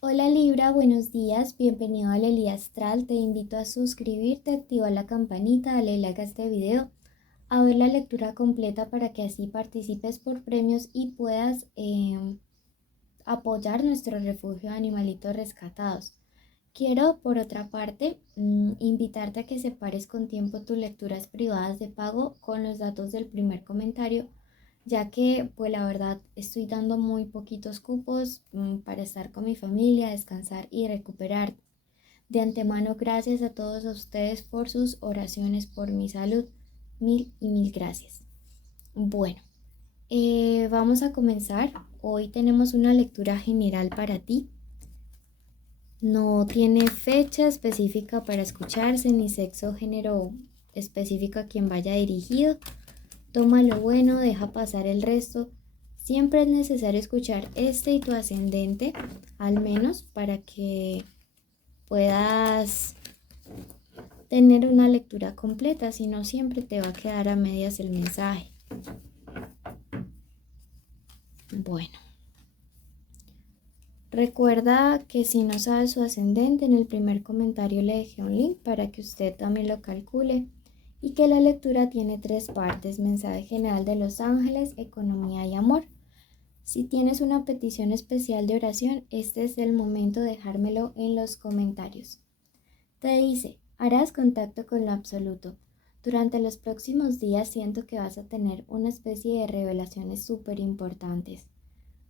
Hola Libra, buenos días, bienvenido a Lely Astral, te invito a suscribirte, activar la campanita, dale like a este video, a ver la lectura completa para que así participes por premios y puedas apoyar nuestro refugio de animalitos rescatados. Quiero, por otra parte, invitarte a que separes con tiempo tus lecturas privadas de pago con los datos del primer comentario, ya que, pues la verdad, estoy dando muy poquitos cupos para estar con mi familia, descansar y recuperar. De antemano, gracias a todos ustedes por sus oraciones por mi salud. Mil y mil gracias. Bueno, vamos a comenzar. Hoy tenemos una lectura general para ti. No tiene fecha específica para escucharse, ni sexo o género específico a quien vaya dirigido. Toma lo bueno, deja pasar el resto. Siempre es necesario escuchar este y tu ascendente, al menos para que puedas tener una lectura completa, si no siempre te va a quedar a medias el mensaje. Bueno. Recuerda que si no sabe su ascendente, en el primer comentario le dejé un link para que usted también lo calcule y que la lectura tiene 3 partes: mensaje general de los ángeles, economía y amor. Si tienes una petición especial de oración, este es el momento de dejármelo en los comentarios. Te dice, harás contacto con lo absoluto. Durante los próximos días siento que vas a tener una especie de revelaciones súper importantes.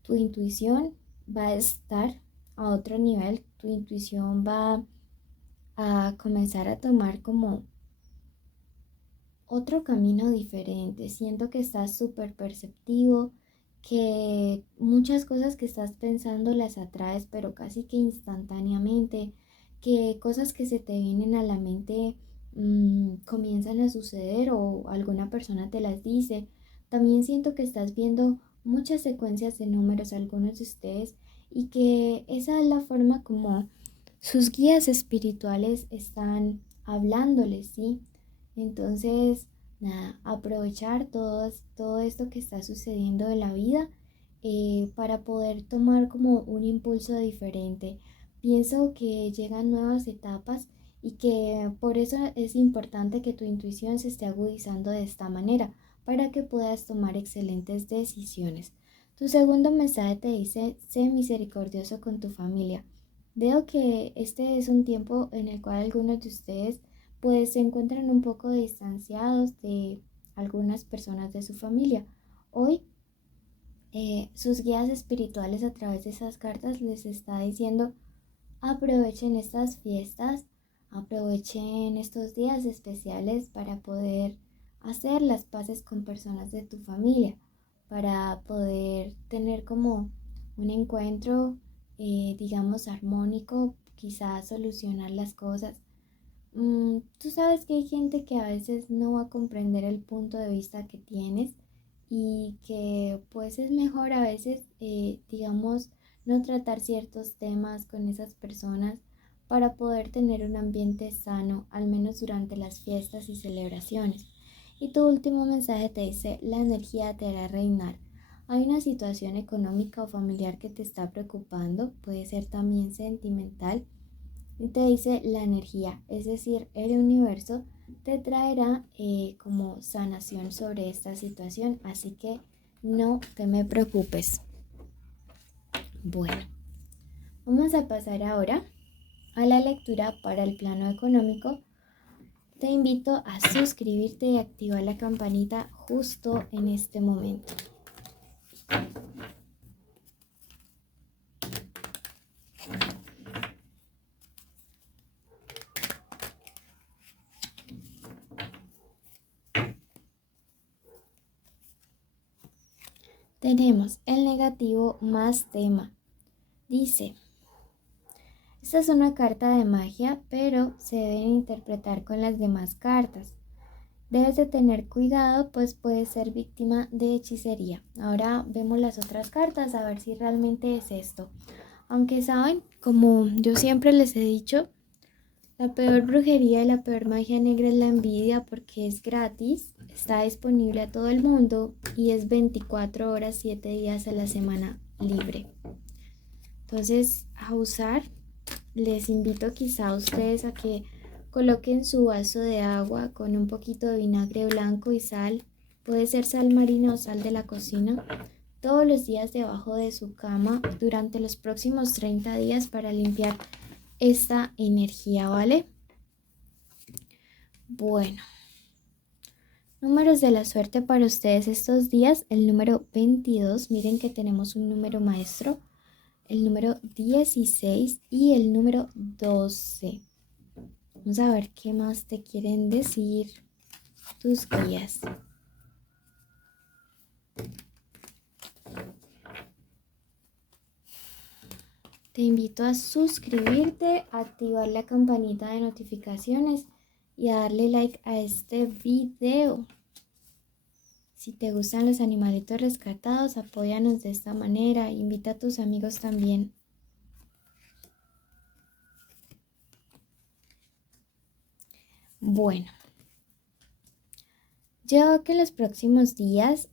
Tu intuición va a estar a otro nivel, tu intuición va a comenzar a tomar como otro camino diferente. Siento que estás súper perceptivo, que muchas cosas que estás pensando las atraes, pero casi que instantáneamente, que cosas que se te vienen a la mente comienzan a suceder o alguna persona te las dice. También siento que estás viendo muchas secuencias de números, algunos de ustedes, y que esa es la forma como sus guías espirituales están hablándoles, ¿sí? Entonces, nada, aprovechar todo esto que está sucediendo en la vida para poder tomar como un impulso diferente. Pienso que llegan nuevas etapas y que por eso es importante que tu intuición se esté agudizando de esta manera para que puedas tomar excelentes decisiones. Tu segundo mensaje te dice, sé misericordioso con tu familia. Veo que este es un tiempo en el cual algunos de ustedes pues se encuentran un poco distanciados de algunas personas de su familia. Hoy sus guías espirituales a través de esas cartas les está diciendo aprovechen estas fiestas, aprovechen estos días especiales para poder hacer las paces con personas de tu familia, para poder tener como un encuentro, digamos, armónico, quizás solucionar las cosas. Tú sabes que hay gente que a veces no va a comprender el punto de vista que tienes y que pues es mejor a veces, digamos, no tratar ciertos temas con esas personas para poder tener un ambiente sano, al menos durante las fiestas y celebraciones. Y tu último mensaje te dice, la energía te hará reinar. Hay una situación económica o familiar que te está preocupando, puede ser también sentimental y te dice la energía, es decir, el universo te traerá como sanación sobre esta situación, así que no te me preocupes. Bueno, vamos a pasar ahora a la lectura para el plano económico. Te invito a suscribirte y activar la campanita justo en este momento. Tenemos el negativo más tema. Dice, esta es una carta de magia, pero se deben interpretar con las demás cartas. Debes de tener cuidado, pues puedes ser víctima de hechicería. Ahora vemos las otras cartas a ver si realmente es esto. Aunque saben, como yo siempre les he dicho, la peor brujería y la peor magia negra es la envidia porque es gratis, está disponible a todo el mundo y es 24 horas, 7 días a la semana libre. Entonces, a usar, les invito quizá a ustedes a que coloquen su vaso de agua con un poquito de vinagre blanco y sal, puede ser sal marina o sal de la cocina, todos los días debajo de su cama durante los próximos 30 días para limpiar esta energía, ¿vale? Bueno, números de la suerte para ustedes estos días, el número 22, miren que tenemos un número maestro, el número 16 y el número 12. Vamos a ver qué más te quieren decir tus guías. Te invito a suscribirte, a activar la campanita de notificaciones y a darle like a este video. Si te gustan los animalitos rescatados, apóyanos de esta manera. Invita a tus amigos también. Bueno, yo veo que en los próximos días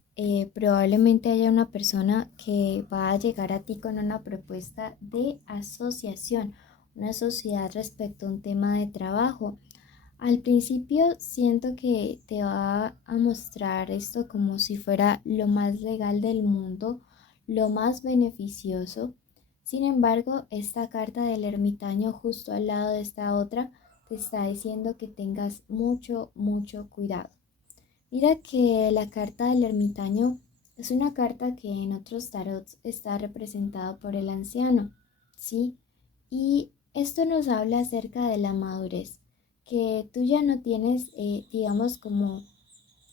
probablemente haya una persona que va a llegar a ti con una propuesta de asociación, una sociedad respecto a un tema de trabajo. Al principio siento que te va a mostrar esto como si fuera lo más legal del mundo, lo más beneficioso. Sin embargo, esta carta del ermitaño justo al lado de esta otra te está diciendo que tengas mucho, mucho cuidado. Mira que la carta del ermitaño es una carta que en otros tarots está representada por el anciano, ¿sí? Y esto nos habla acerca de la madurez, que tú ya no tienes, digamos, como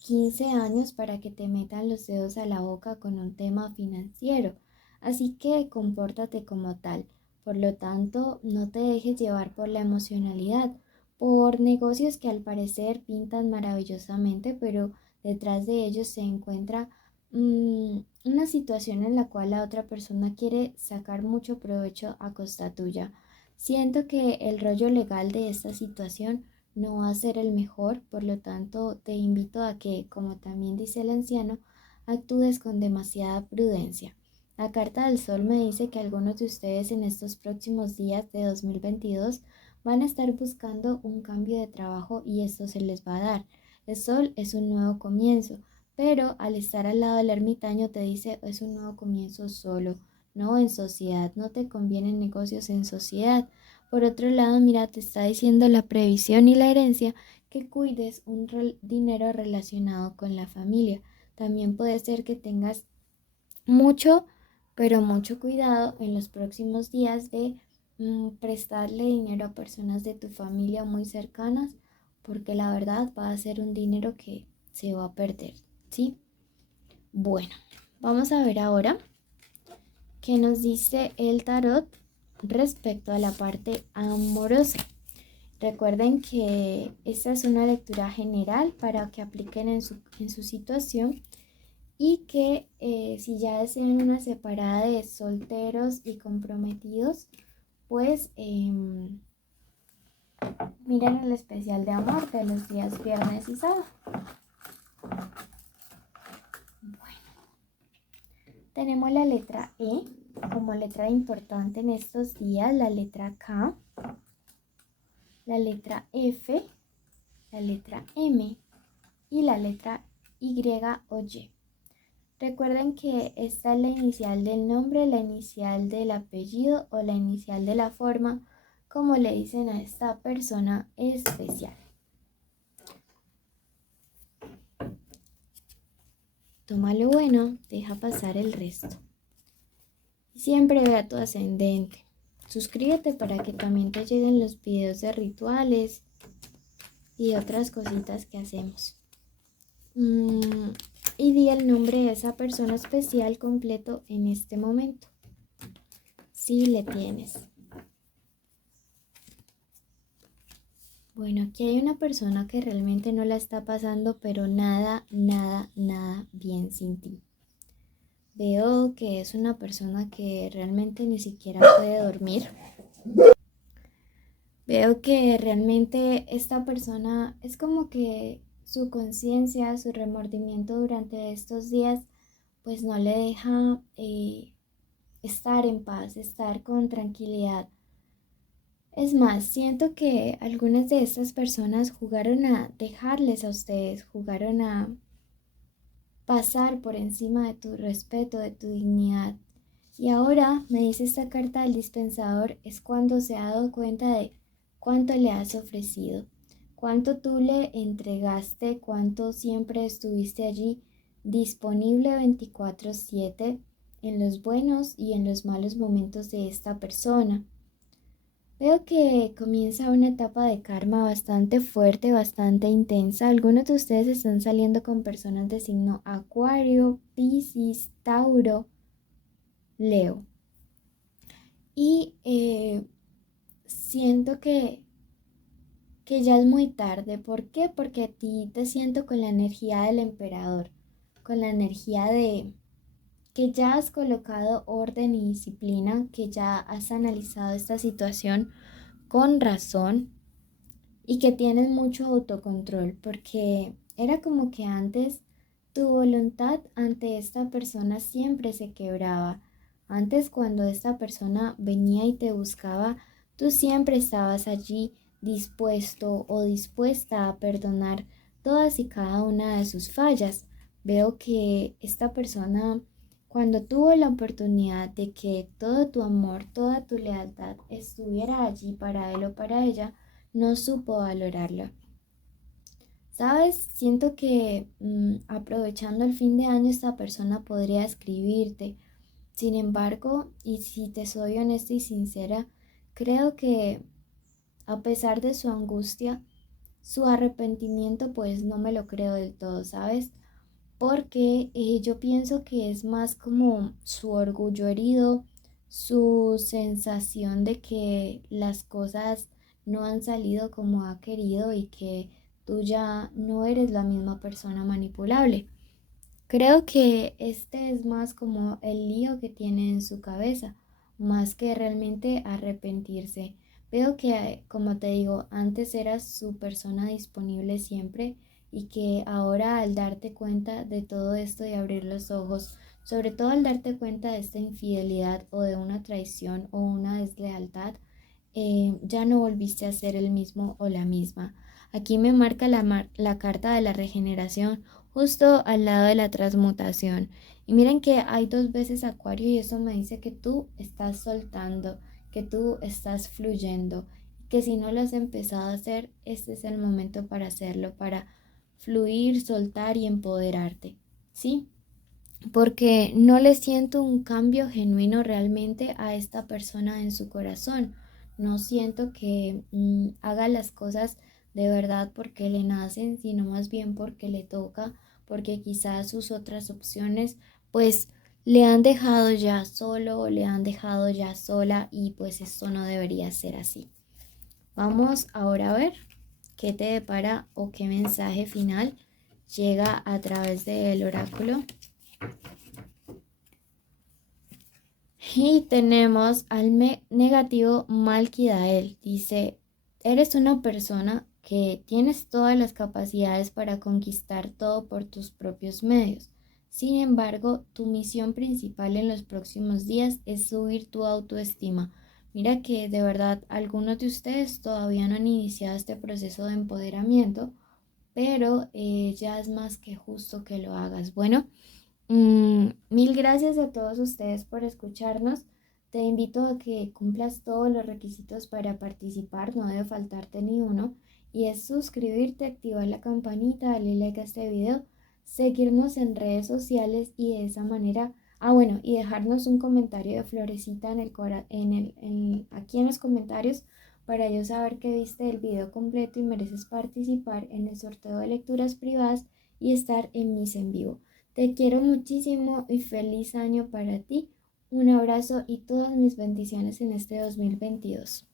15 años para que te metan los dedos a la boca con un tema financiero. Así que compórtate como tal. Por lo tanto, no te dejes llevar por la emocionalidad, por negocios que al parecer pintan maravillosamente, pero detrás de ellos se encuentra una situación en la cual la otra persona quiere sacar mucho provecho a costa tuya. Siento que el rollo legal de esta situación no va a ser el mejor, por lo tanto te invito a que, como también dice el anciano, actúes con demasiada prudencia. La carta del sol me dice que algunos de ustedes en estos próximos días de 2022 van a estar buscando un cambio de trabajo y esto se les va a dar. El sol es un nuevo comienzo, pero al estar al lado del ermitaño te dice es un nuevo comienzo solo, no en sociedad, no te convienen negocios en sociedad. Por otro lado, mira, te está diciendo la previsión y la herencia que cuides un dinero relacionado con la familia. También puede ser que tengas mucho, pero mucho cuidado en los próximos días de prestarle dinero a personas de tu familia muy cercanas, porque la verdad va a ser un dinero que se va a perder, ¿sí? Bueno, vamos a ver ahora qué nos dice el tarot respecto a la parte amorosa. Recuerden que esta es una lectura general para que apliquen en su situación y que si ya desean una separada de solteros y comprometidos, pues miren el especial de amor de los días viernes y sábado. Bueno, tenemos la letra E como letra importante en estos días, la letra K, la letra F, la letra M y la letra Y o Y. Recuerden que esta es la inicial del nombre, la inicial del apellido o la inicial de la forma, como le dicen a esta persona especial. Toma lo bueno, deja pasar el resto. Siempre ve a tu ascendente. Suscríbete para que también te lleguen los videos de rituales y otras cositas que hacemos. Y di el nombre de esa persona especial completo en este momento. Si le tienes. Bueno, aquí hay una persona que realmente no la está pasando, pero nada, nada, nada bien sin ti. Veo que es una persona que realmente ni siquiera puede dormir. Veo que realmente esta persona es como que su conciencia, su remordimiento durante estos días, pues no le deja estar en paz, estar con tranquilidad. Es más, siento que algunas de estas personas jugaron a dejarles a ustedes, jugaron a pasar por encima de tu respeto, de tu dignidad. Y ahora, me dice esta carta del dispensador, es cuando se ha dado cuenta de cuánto le has ofrecido, cuánto tú le entregaste, cuánto siempre estuviste allí disponible 24/7 en los buenos y en los malos momentos de esta persona. Veo que comienza una etapa de karma bastante fuerte, bastante intensa. Algunos de ustedes están saliendo con personas de signo Acuario, Piscis, Tauro, Leo. Y siento que ya es muy tarde. ¿Por qué? Porque a ti te siento con la energía del emperador, con la energía de que ya has colocado orden y disciplina, que ya has analizado esta situación con razón y que tienes mucho autocontrol, porque era como que antes tu voluntad ante esta persona siempre se quebraba. Antes cuando esta persona venía y te buscaba, tú siempre estabas allí dispuesto o dispuesta a perdonar todas y cada una de sus fallas. Veo que esta persona, cuando tuvo la oportunidad de que todo tu amor, toda tu lealtad estuviera allí para él o para ella, no supo valorarla. ¿Sabes? Siento que aprovechando el fin de año esta persona podría escribirte. Sin embargo, y si te soy honesta y sincera, creo que a pesar de su angustia, su arrepentimiento pues no me lo creo del todo, ¿sabes? Porque yo pienso que es más como su orgullo herido, su sensación de que las cosas no han salido como ha querido y que tú ya no eres la misma persona manipulable. Creo que este es más como el lío que tiene en su cabeza, más que realmente arrepentirse. Veo que, como te digo, antes eras su persona disponible siempre y que ahora al darte cuenta de todo esto y abrir los ojos, sobre todo al darte cuenta de esta infidelidad o de una traición o una deslealtad, ya no volviste a ser el mismo o la misma. Aquí me marca la carta de la regeneración justo al lado de la transmutación. Y miren que hay dos veces Acuario y eso me dice que tú estás soltando, que tú estás fluyendo, que si no lo has empezado a hacer, este es el momento para hacerlo, para fluir, soltar y empoderarte. ¿Sí? Porque no le siento un cambio genuino realmente a esta persona en su corazón. No siento que haga las cosas de verdad porque le nacen, sino más bien porque le toca, porque quizás sus otras opciones pues le han dejado ya solo o le han dejado ya sola y pues esto no debería ser así. Vamos ahora a ver qué te depara o qué mensaje final llega a través del oráculo. Y tenemos al negativo Malkidael. Dice, eres una persona que tienes todas las capacidades para conquistar todo por tus propios medios. Sin embargo, tu misión principal en los próximos días es subir tu autoestima. Mira que de verdad algunos de ustedes todavía no han iniciado este proceso de empoderamiento, pero ya es más que justo que lo hagas. Bueno. Mil gracias a todos ustedes por escucharnos. Te invito a que cumplas todos los requisitos para participar, no debe faltarte ni uno. Y es suscribirte, activar la campanita, darle like a este video, seguirnos en redes sociales y de esa manera, bueno, y dejarnos un comentario de florecita aquí en los comentarios para yo saber que viste el video completo y mereces participar en el sorteo de lecturas privadas y estar en mis en vivo. Te quiero muchísimo y feliz año para ti. Un abrazo y todas mis bendiciones en este 2022.